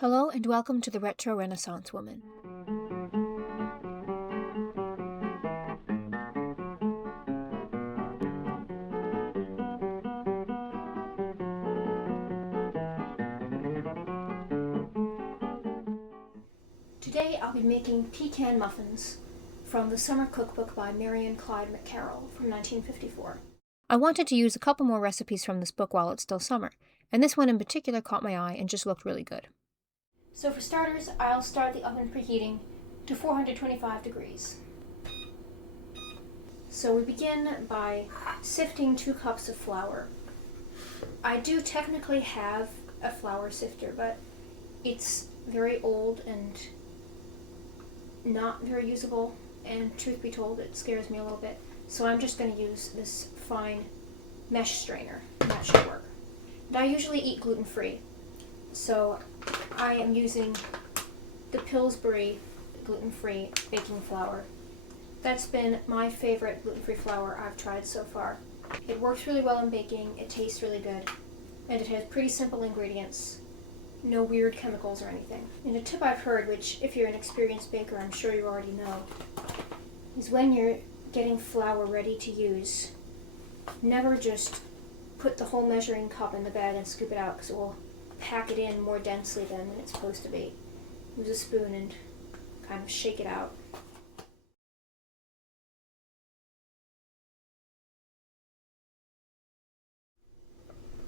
Hello and welcome to the Retro Renaissance Woman. Today I'll be making pecan muffins from the Summer Cookbook by Marion Clyde McCaroll from 1954. I wanted to use a couple more recipes from this book while it's still summer, and this one in particular caught my eye and just looked really good. So for starters, I'll start the oven preheating to 425 degrees. So we begin by sifting 2 cups of flour. I do technically have a flour sifter, but it's very old and not very usable, and truth be told, it scares me a little bit. So I'm just going to use this fine mesh strainer, and that should work. And I usually eat gluten-free, so I am using the Pillsbury gluten-free baking flour. That's been my favorite gluten-free flour I've tried so far. It works really well in baking, it tastes really good, and it has pretty simple ingredients. No weird chemicals or anything. And a tip I've heard, which if you're an experienced baker I'm sure you already know, is when you're getting flour ready to use, never just put the whole measuring cup in the bag and scoop it out, because it will pack it in more densely than it's supposed to be. Use a spoon and kind of shake it out.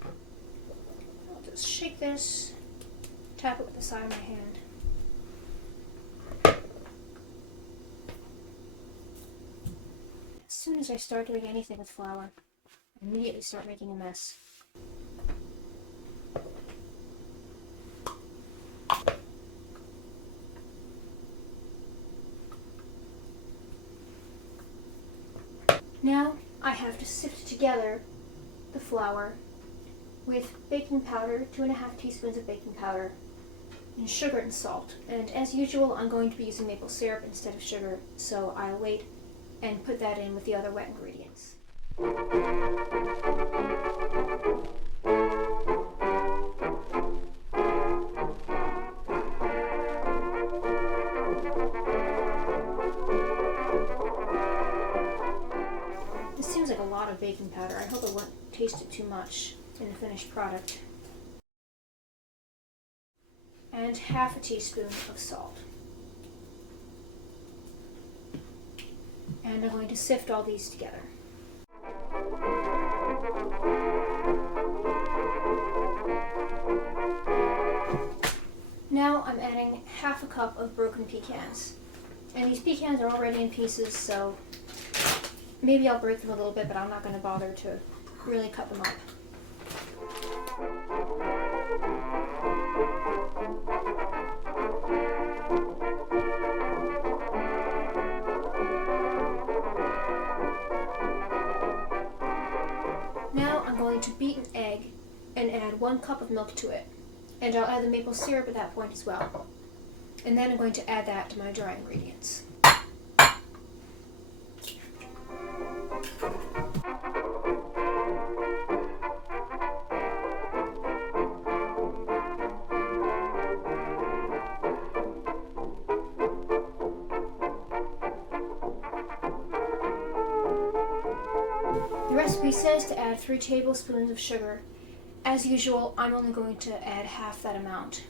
I'll just shake this, tap it with the side of my hand. As soon as I start doing anything with flour, I immediately start making a mess. Now I have to sift together the flour with baking powder, 2½ teaspoons of baking powder, and sugar and salt. And as usual, I'm going to be using maple syrup instead of sugar, so I'll wait and put that in with the other wet ingredients. This seems like a lot of baking powder. I hope I won't taste it too much in the finished product. And ½ teaspoon of salt. And I'm going to sift all these together. Now I'm adding ½ cup of broken pecans. And these pecans are already in pieces, so maybe I'll break them a little bit, but I'm not going to bother to really cut them up. Now I'm going to beat an egg and add 1 cup of milk to it. And I'll add the maple syrup at that point as well. And then I'm going to add that to my dry ingredients. The recipe says to add 3 tablespoons of sugar. As usual, I'm only going to add half that amount.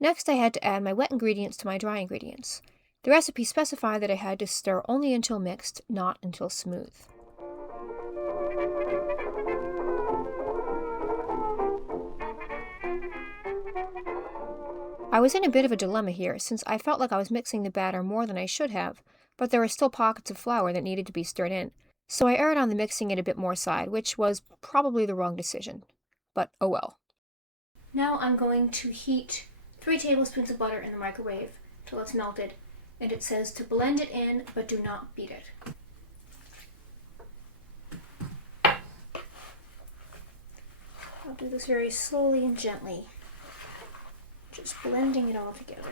Next, I had to add my wet ingredients to my dry ingredients. The recipe specified that I had to stir only until mixed, not until smooth. I was in a bit of a dilemma here, since I felt like I was mixing the batter more than I should have, but there were still pockets of flour that needed to be stirred in, so I erred on the mixing it a bit more side, which was probably the wrong decision. But oh well. Now I'm going to heat 3 tablespoons of butter in the microwave till it's melted, and it says to blend it in but do not beat it. I'll do this very slowly and gently, just blending it all together.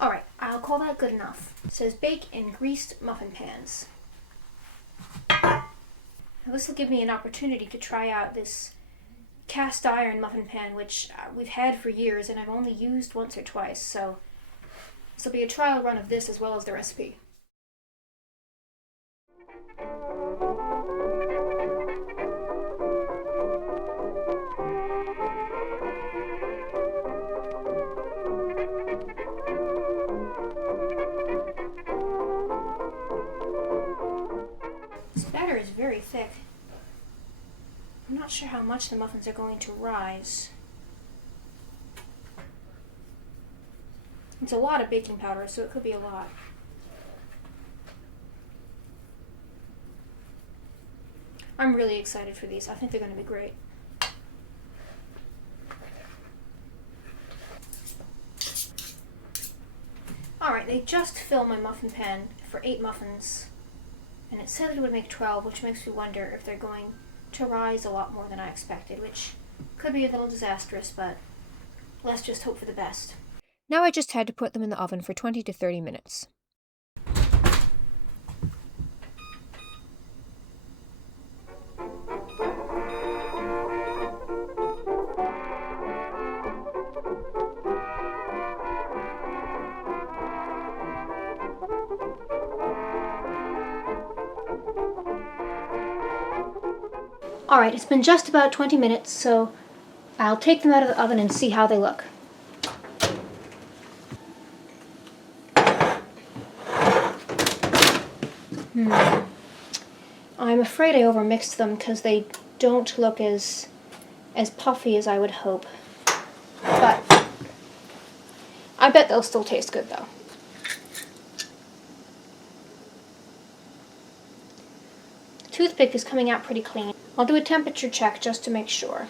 Alright, I'll call that good enough. It says bake in greased muffin pans. Now this will give me an opportunity to try out this cast iron muffin pan, which we've had for years and I've only used once or twice, so this will be a trial run of this as well as the recipe. This batter is very thick. I'm not sure how much the muffins are going to rise. It's a lot of baking powder, so it could be a lot. I'm really excited for these. I think they're going to be great. Alright, they just filled my muffin pan for 8 muffins, and it said it would make 12, which makes me wonder if they're going to rise a lot more than I expected, which could be a little disastrous, but let's just hope for the best. Now I just had to put them in the oven for 20 to 30 minutes. Alright, it's been just about 20 minutes, so I'll take them out of the oven and see how they look. I'm afraid I overmixed them because they don't look as puffy as I would hope. But I bet they'll still taste good though. The toothpick is coming out pretty clean. I'll do a temperature check just to make sure.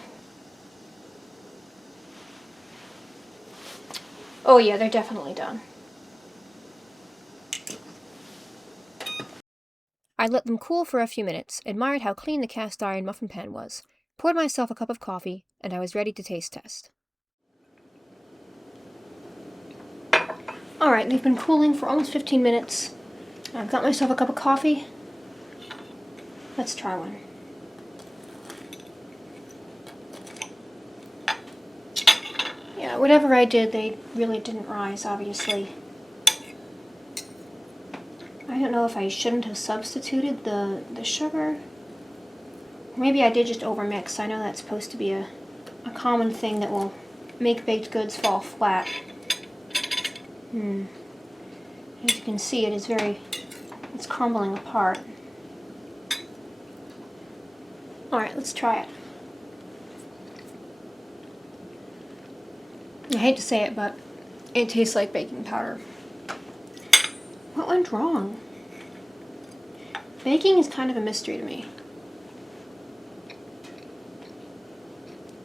Oh yeah, they're definitely done. I let them cool for a few minutes, admired how clean the cast iron muffin pan was, poured myself a cup of coffee, and I was ready to taste test. Alright, they've been cooling for almost 15 minutes. I've got myself a cup of coffee. Let's try one. Yeah, whatever I did, they really didn't rise, obviously. I don't know if I shouldn't have substituted the sugar. Maybe I did just overmix. I know that's supposed to be a common thing that will make baked goods fall flat. As you can see, it's crumbling apart. Alright, let's try it. I hate to say it, but it tastes like baking powder. What went wrong? Baking is kind of a mystery to me.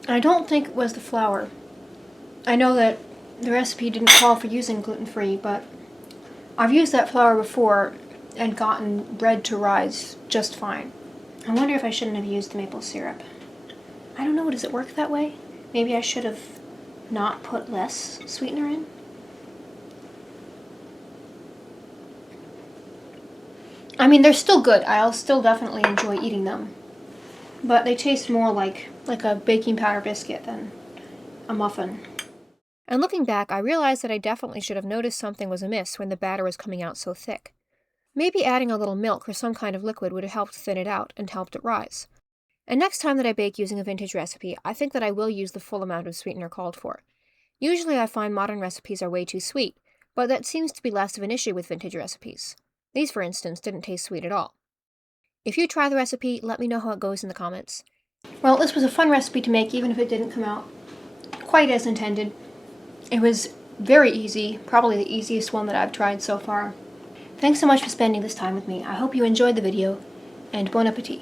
I don't think it was the flour. I know that the recipe didn't call for using gluten-free, but I've used that flour before and gotten bread to rise just fine. I wonder if I shouldn't have used the maple syrup. I don't know, does it work that way? Maybe I should have not put less sweetener in? I mean, they're still good. I'll still definitely enjoy eating them. But they taste more like a baking powder biscuit than a muffin. And looking back, I realized that I definitely should have noticed something was amiss when the batter was coming out so thick. Maybe adding a little milk or some kind of liquid would have helped thin it out and helped it rise. And next time that I bake using a vintage recipe, I think that I will use the full amount of sweetener called for. Usually I find modern recipes are way too sweet, but that seems to be less of an issue with vintage recipes. These, for instance, didn't taste sweet at all. If you try the recipe, let me know how it goes in the comments. Well, this was a fun recipe to make, even if it didn't come out quite as intended. It was very easy, probably the easiest one that I've tried so far. Thanks so much for spending this time with me. I hope you enjoyed the video, and bon appetit.